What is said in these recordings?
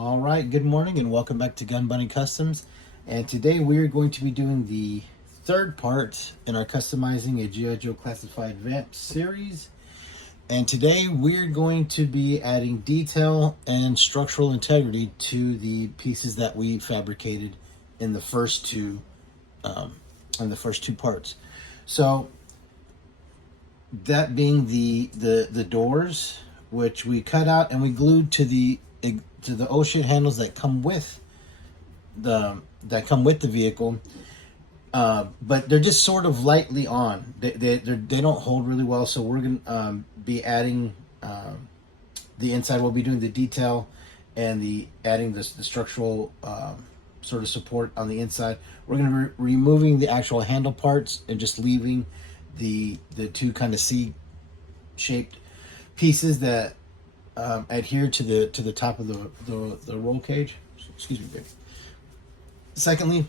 All right, good morning and welcome back to Gun Bunny Customs. And today we are going to be doing the third part in our customizing a G.I. Joe Classified Vamp series. And today we're going to be adding detail and structural integrity to the pieces that we fabricated in the first two parts. So that being the doors, which we cut out and we glued to the O shit handles that come with the vehicle, but they're just sort of lightly on. They don't hold really well, so we're gonna be adding the inside. We'll be doing the detail and adding the structural sort of support on the inside. We're gonna be removing the actual handle parts and just leaving the two kind of C-shaped pieces that adhere to the top of the roll cage. Excuse me, babe. Secondly,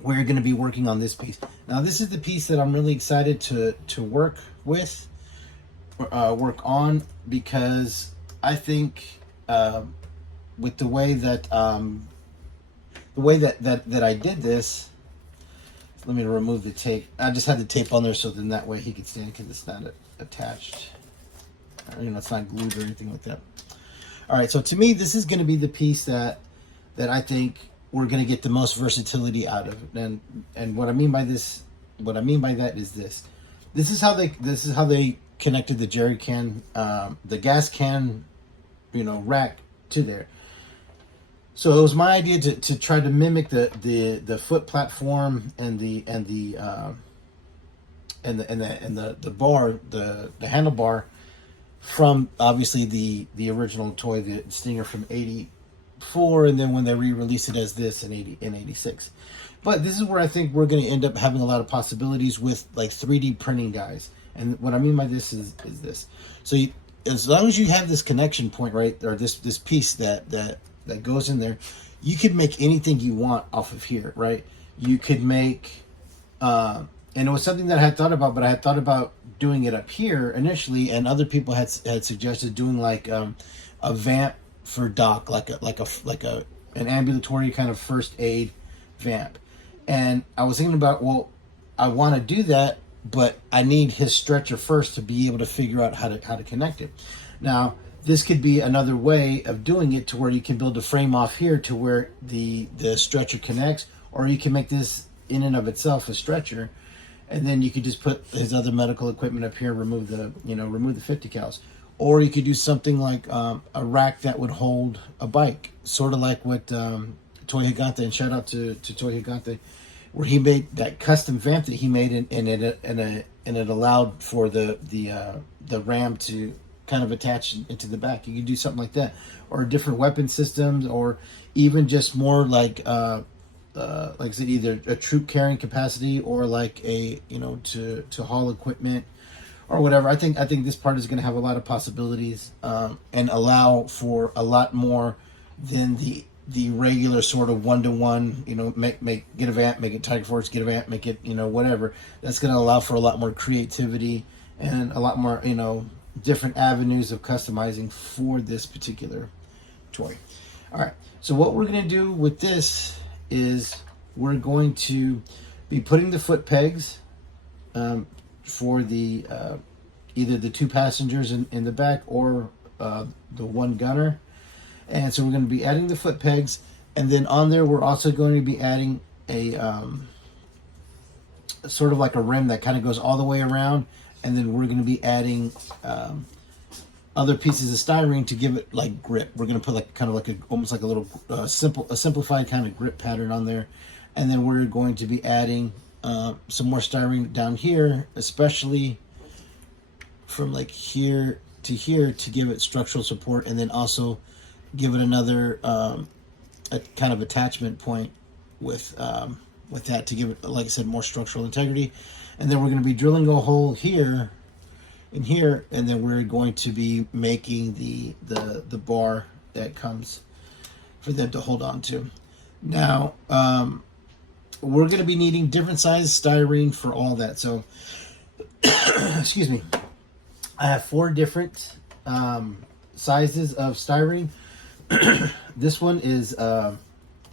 we're going to be working on this piece. Now, this is the piece that I'm really excited to work on, because I think with the way that I did this. Let me remove the tape. I just had the tape on there so then that way he could stand, because it's not attached. It's not glued or anything like that. All right, so to me, this is going to be the piece that I think we're going to get the most versatility out of. And what I mean by that is this. This is how they connected the jerry can, the gas can, rack to there. So it was my idea to try to mimic the foot platform and the bar, the handlebar from obviously the original toy, the Stinger from '84, and then when they re-released it as this in '86. But this is where I think we're going to end up having a lot of possibilities with like 3D printing guys. And what I mean by this is this. So as long as you have this connection point, right, or this piece that goes in there, you could make anything you want off of here, right? You could make, and it was something that I had thought about, but I had thought about doing it up here initially, and other people had suggested doing like a vamp for Doc, like an ambulatory kind of first aid vamp. And I was thinking about, well, I want to do that, but I need his stretcher first to be able to figure out how to connect it. Now, this could be another way of doing it, to where you can build a frame off here to where the stretcher connects, or you can make this in and of itself a stretcher, and then you could just put his other medical equipment up here, remove the 50 cals. Or you could do something like a rack that would hold a bike, sort of like what Toy Gigante, and shout out to Toy Gigante, where he made that custom vamp that he made, and it allowed for the ram to kind of attach into the back. You could do something like that, or different weapon systems, or even just more like I said, either a troop carrying capacity, or like a to haul equipment or whatever. I think this part is going to have a lot of possibilities, and allow for a lot more than the regular sort of one-to-one, get a vamp, make it Tiger Force, get a vamp, make it, whatever. That's going to allow for a lot more creativity and a lot more, different avenues of customizing for this particular toy. All right, so what we're going to do with this is we're going to be putting the foot pegs for the either the two passengers in the back, or the one gunner. And so we're going to be adding the foot pegs, and then on there we're also going to be adding a sort of like a rim that kind of goes all the way around, and then we're going to be adding other pieces of styrene to give it like grip. We're going to put like kind of like almost like a little simplified kind of grip pattern on there, and then we're going to be adding some more styrene down here, especially from like here to here, to give it structural support, and then also give it another a kind of attachment point with that, to give it, like I said, more structural integrity. And then we're going to be drilling a hole here and here, and then we're going to be making the bar that comes for them to hold on to. Now, we're going to be needing different size styrene for all that. So, excuse me, I have 4 different sizes of styrene. This one is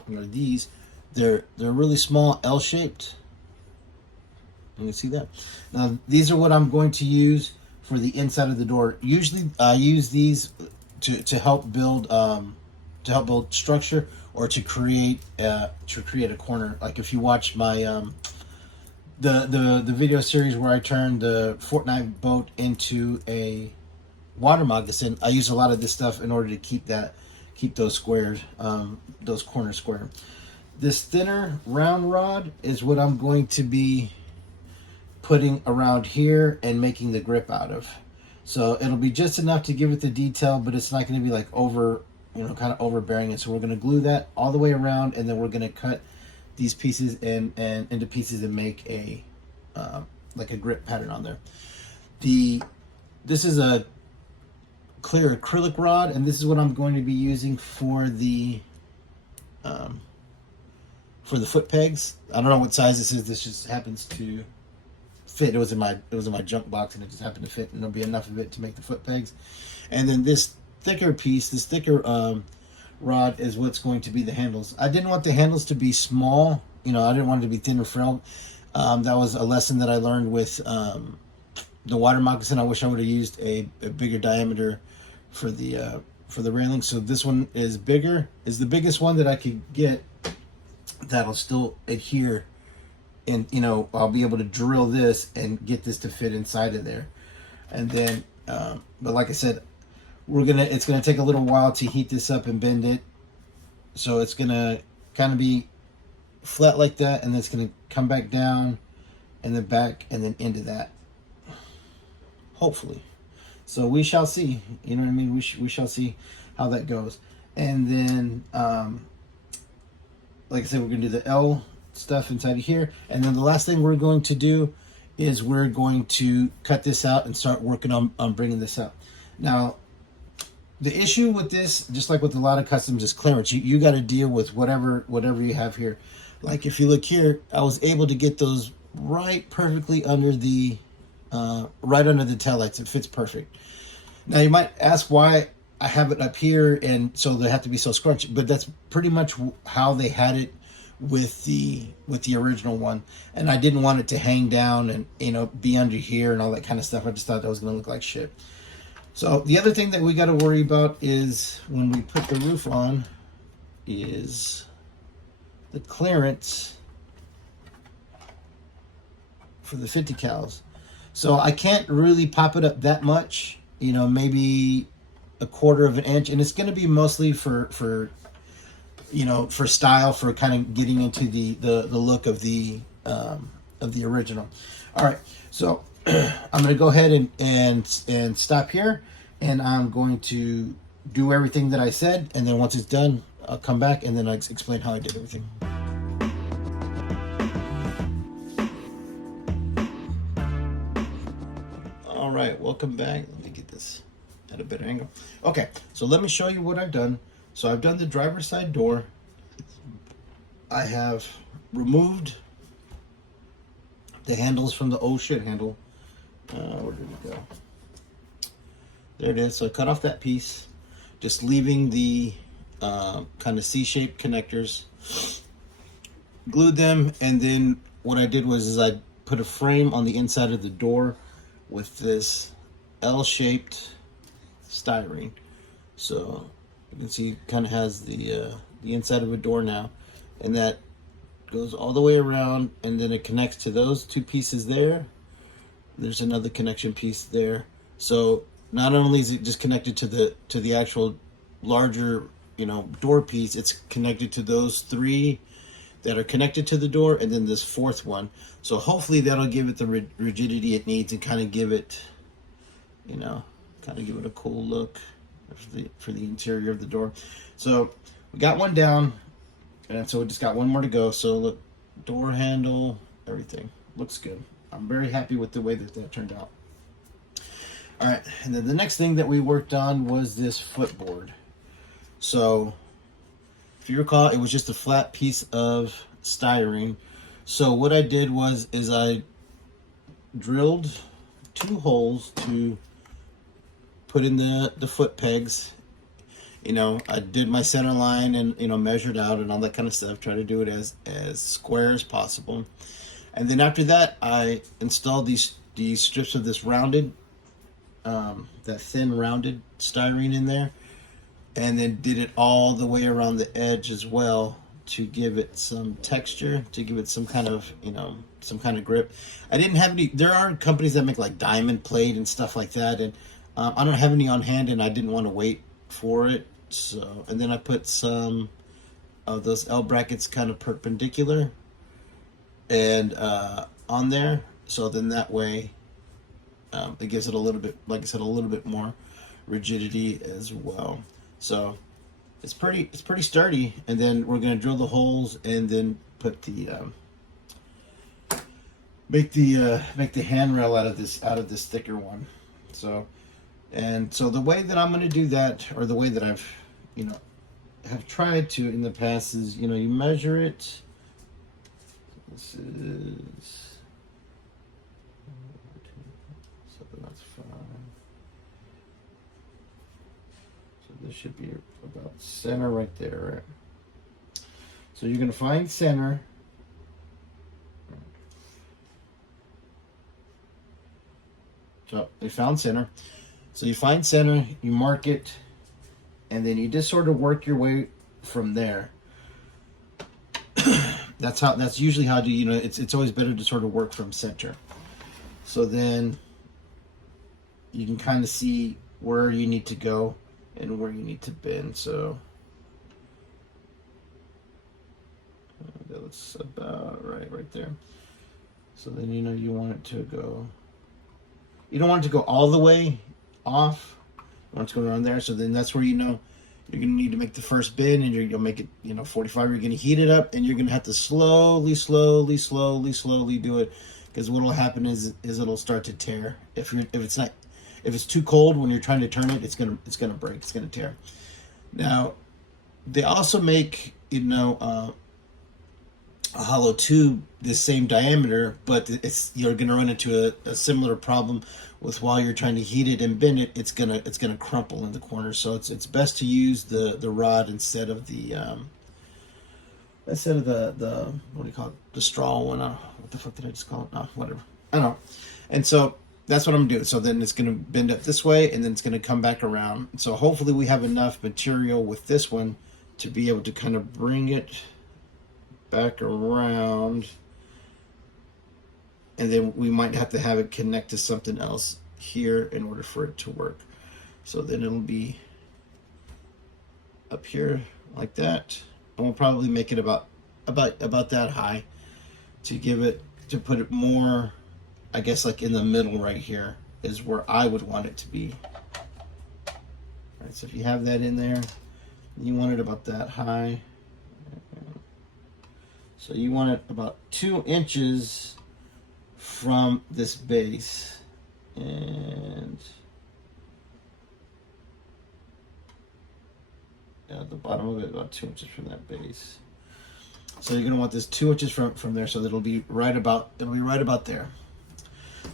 these. They're really small, L-shaped. You can see that. Now these are what I'm going to use for the inside of the door. Usually I use these to help build structure, or to create a corner. Like if you watch my the video series where I turned the Fortnite boat into a water moccasin, I use a lot of this stuff in order to keep those squares, those corners square. This thinner round rod is what I'm going to be putting around here and making the grip out of. So it'll be just enough to give it the detail, but it's not going to be like kind of overbearing it. So we're going to glue that all the way around, and then we're going to cut these pieces and into pieces and make a like a grip pattern on there. This is a clear acrylic rod, and this is what I'm going to be using for the foot pegs. I don't know what size this is. This just happens to fit. It was in my junk box, and it just happened to fit, and there'll be enough of it to make the foot pegs. And then this thicker rod is what's going to be the handles. I didn't want the handles to be small. I didn't want it to be thin or frail. That was a lesson that I learned with the water moccasin. I wish I would have used a bigger diameter for the railing. So this one is bigger, is the biggest one that I could get that'll still adhere, and I'll be able to drill this and get this to fit inside of there. And then but like I said, it's gonna take a little while to heat this up and bend it, so it's gonna kind of be flat like that, and then it's gonna come back down and then back and then into that, hopefully. So we shall see. You know what I mean? We shall see how that goes. And then like I said, we're gonna do the L stuff inside of here, and then the last thing we're going to do is we're going to cut this out and start working on bringing this up. Now the issue with this, just like with a lot of customs, is clearance. You got to deal with whatever you have here. Like if you look here, I was able to get those right perfectly under the taillights. It fits perfect. Now you might ask why I have it up here, and so they have to be so scrunched. But that's pretty much how they had it with the original one. And I didn't want it to hang down and be under here and all that kind of stuff. I just thought that was going to look like shit. So the other thing that we got to worry about is when we put the roof on is the clearance for the 50 cals. So I can't really pop it up that much, maybe a quarter of an inch, and it's going to be mostly for style, for kind of getting into the look of the original. All right, so I'm going to go ahead and stop here, and I'm going to do everything that I said, and then once it's done, I'll come back and then I'll explain how I did everything. All right, welcome back. Let me get this at a better angle. Okay, so let me show you what I've done. So I've done the driver's side door. I have removed the handles from the oh shit handle. Where did it go? There it is. So I cut off that piece, just leaving the kind of C-shaped connectors, glued them, and then what I did was I put a frame on the inside of the door with this L-shaped styrene. So you can see it kind of has the inside of a door now, and that goes all the way around, and then it connects to those two pieces there. There's another connection piece there. So not only is it just connected to the actual larger door piece, it's connected to those three that are connected to the door, and then this fourth one. So hopefully that'll give it the rigidity it needs and kind of give it a cool look for the interior of the door. So we got one down, and so we just got one more to go. So look, door handle, everything looks good. I'm very happy with the way that turned out. All right, and then the next thing that we worked on was this footboard. So if you recall, it was just a flat piece of styrene. So what I did is I drilled 2 holes to put in the foot pegs You know, I did my center line and, you know, measured out and all that kind of stuff. Try to do it as square as possible. And then after that, I installed these strips of this rounded, that thin rounded styrene in there, and then did it all the way around the edge as well to give it some texture, to give it some kind of, you know, some kind of grip. I didn't have any. There are companies that make like diamond plate and stuff like that, and I don't have any on hand, and I didn't want to wait for it. So, and then I put some of those L brackets kind of perpendicular and on there. So then that way, it gives it a little bit, like I said, a little bit more rigidity as well. So it's pretty sturdy. And then we're gonna drill the holes and then put the make the handrail out of this thicker one. So the way that I'm gonna do that, or the way that I've, you know, have tried to in the past is, you know, you measure it. This is, so that's 5. So this should be about center right there, right? So you're gonna find center. So you found center. So you find center, you mark it, and then you just sort of work your way from there. That's usually how you know, it's always better to sort of work from center. So then you can kind of see where you need to go and where you need to bend. So that's about right there. So then, you know, you want it to go, you don't want it to go all the way off. You want it to go around there. So then that's where, you know, you're going to need to make the first bend, and you'll make it, you know, 45. You're going to heat it up, and you're going to have to slowly do it, because what will happen is it'll start to tear. If it's too cold when you're trying to turn it, it's going to break. It's going to tear. Now, they also make, you know, a hollow tube the same diameter, but you're going to run into a similar problem with, while you're trying to heat it and bend it, it's gonna crumple in the corner. So it's best to use the rod instead of the what do you call it, the straw one. What the fuck did I just call it? No, whatever, I don't know. And so that's what I'm doing. So then it's gonna bend up this way, and then it's gonna come back around. So hopefully we have enough material with this one to be able to kind of bring it back around, and then we might have to have it connect to something else here in order for it to work. So then it'll be up here like that, and we'll probably make it about that high to put it more, I guess, like in the middle right here is where I would want it to be. All right, so if you have that in there, you want it about that high. So you want it about 2 inches from this base, and at the bottom of it, about 2 inches from that base. So you're gonna want this 2 inches from there, so that it'll be right about there.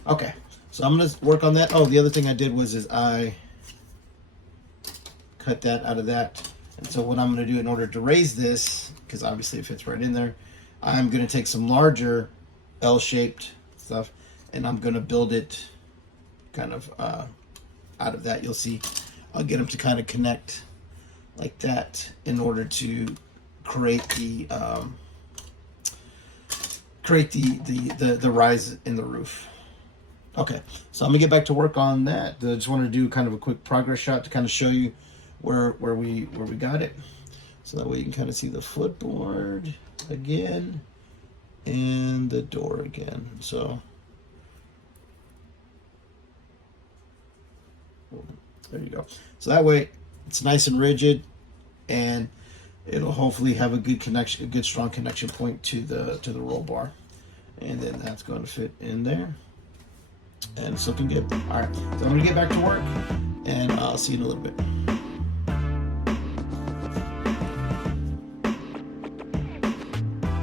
Okay, so I'm gonna work on that. Oh, the other thing I did was I cut that out of that, and so what I'm gonna do in order to raise this, because obviously it fits right in there, I'm gonna take some larger L-shaped stuff, and I'm gonna build it kind of out of that. You'll see I'll get them to kind of connect like that in order to create the rise in the roof. Okay, so I'm gonna get back to work on that. I just wanted to do kind of a quick progress shot to kind of show you where we got it, so that way you can kind of see the footboard again and the door again. So there you go. So that way it's nice and rigid, and it'll hopefully have a good connection, a good strong connection point to the roll bar, and then that's going to fit in there, and it's looking good. All right, so I'm going to get back to work, and I'll see you in a little bit.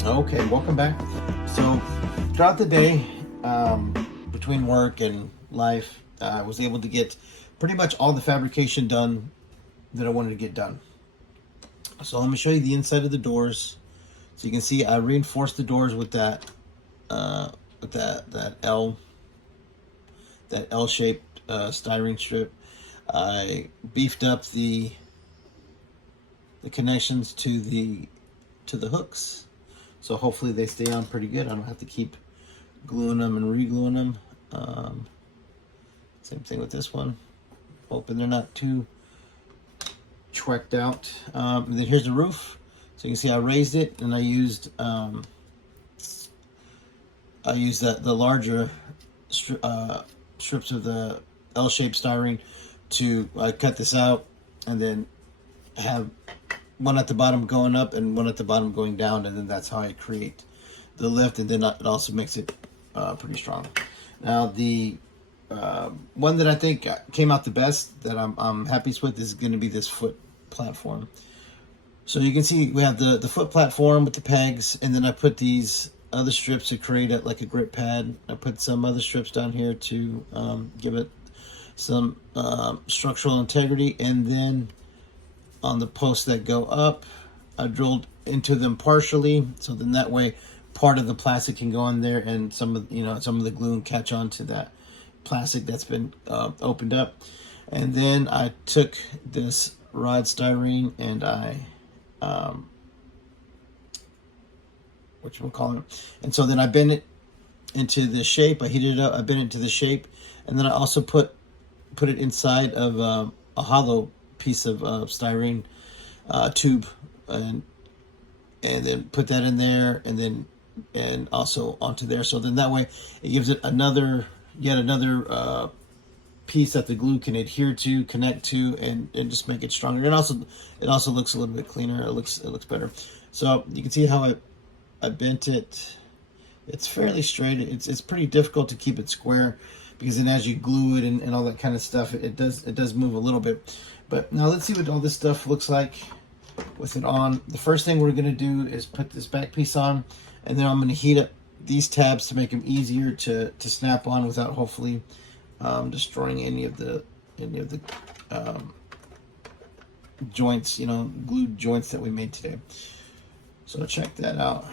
Okay, welcome back. So throughout the day, between work and life, I was able to get pretty much all the fabrication done that I wanted to get done. So I'm gonna show you the inside of the doors. So you can see I reinforced the doors with that that L-shaped styrene strip. I beefed up the connections to the hooks, so hopefully they stay on pretty good. I don't have to keep gluing them and re-gluing them. Same thing with this one. Hoping they're not too twecked out. And then here's the roof. So you can see I raised it, and I used the larger strips of the L-shaped styrene to cut this out, and then have one at the bottom going up and one at the bottom going down, and then that's how I create the lift, and then it also makes it pretty strong. Now the one that I think came out the best, that I'm happiest with, is going to be this foot platform. So you can see we have the foot platform with the pegs, and then I put these other strips to create it like a grip pad. I put some other strips down here to give it some structural integrity, and then on the posts that go up, I drilled into them partially, so then that way part of the plastic can go on there, and some of the glue can catch on to that plastic that's been opened up. And then I took this rod styrene and I and so then I bent it into the shape. I heated it up, I bent it into the shape, and then I also put it inside of a hollow piece of styrene tube, and then put that in there, and also onto there. So then that way it gives it yet another piece that the glue can adhere to, connect to, and just make it stronger. And it also looks a little bit cleaner. It looks better. So you can see how I bent it. It's fairly straight. It's pretty difficult to keep it square, because then as you glue it and all that kind of stuff, it does move a little bit. But now let's see what all this stuff looks like with it on. The first thing we're going to do is put this back piece on, and then I'm going to heat up these tabs to make them easier to snap on without hopefully destroying any of the joints, glued joints that we made today. So check that out.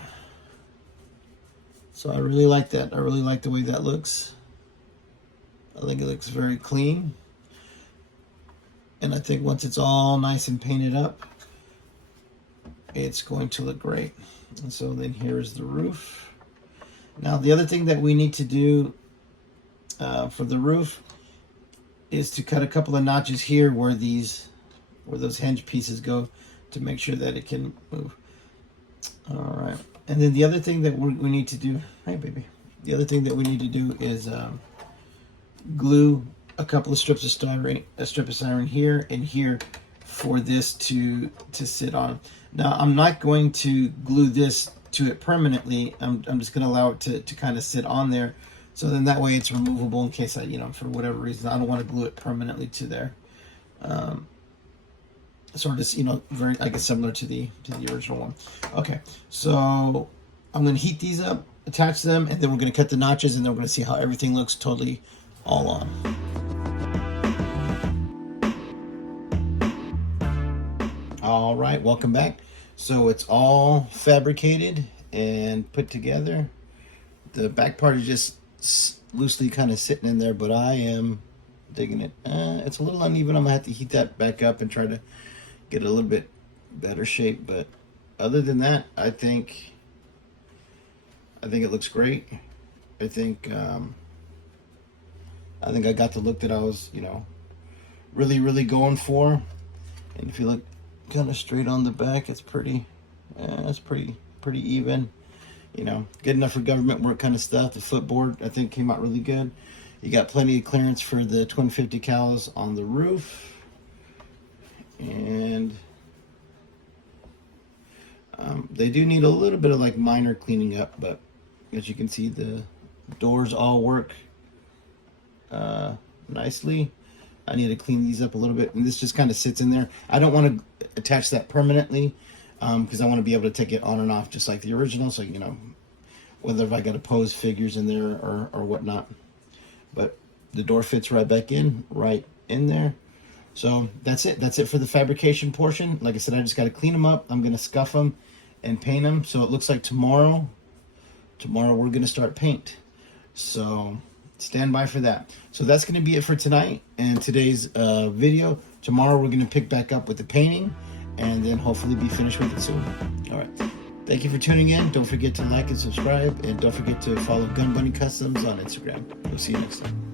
So I really like that. I really like the way that looks. I think it looks very clean. And I think once it's all nice and painted up, it's going to look great. And so then here is the roof. Now the other thing that we need to do for the roof is to cut a couple of notches here where those hinge pieces go, to make sure that it can move. All right. And then the other thing that we need to do, hey baby, the other thing that we need to do is glue a couple of strips of styrene, a strip of styrene here and here, for this to sit on. Now I'm not going to glue this to it permanently. I'm just going to allow it to kind of sit on there, so then that way it's removable in case I, for whatever reason, I don't want to glue it permanently to there. Sort of, very, I guess, similar to the original one. Okay, so I'm going to heat these up, attach them, and then we're going to cut the notches, and then we're going to see how everything looks totally all on. All right, welcome back. So it's all fabricated and put together. The back part is just loosely kind of sitting in there, but I am digging it. It's a little uneven. I'm gonna have to heat that back up and try to get a little bit better shape. But other than that, I think it looks great. I think I got the look that I was, really going for. And if you look kind of straight on the back, it's pretty even. Good enough for government work kind of stuff. The footboard, I think, came out really good. You got plenty of clearance for the twin 50 cals on the roof. And they do need a little bit of minor cleaning up, but as you can see, the doors all work nicely. I need to clean these up a little bit, and this just kind of sits in there. I don't want to attach that permanently, because I want to be able to take it on and off just like the original, so whether if I got to pose figures in there or whatnot. But the door fits right back in, right in there. So that's it. That's it for the fabrication portion. Like I said, I just got to clean them up. I'm going to scuff them and paint them. So it looks like tomorrow we're going to start paint. So stand by for that. So that's going to be it for tonight and today's video. Tomorrow we're going to pick back up with the painting and then hopefully be finished with it soon. All right. Thank you for tuning in. Don't forget to like and subscribe, and don't forget to follow Gun Bunny Customs on Instagram. We'll see you next time.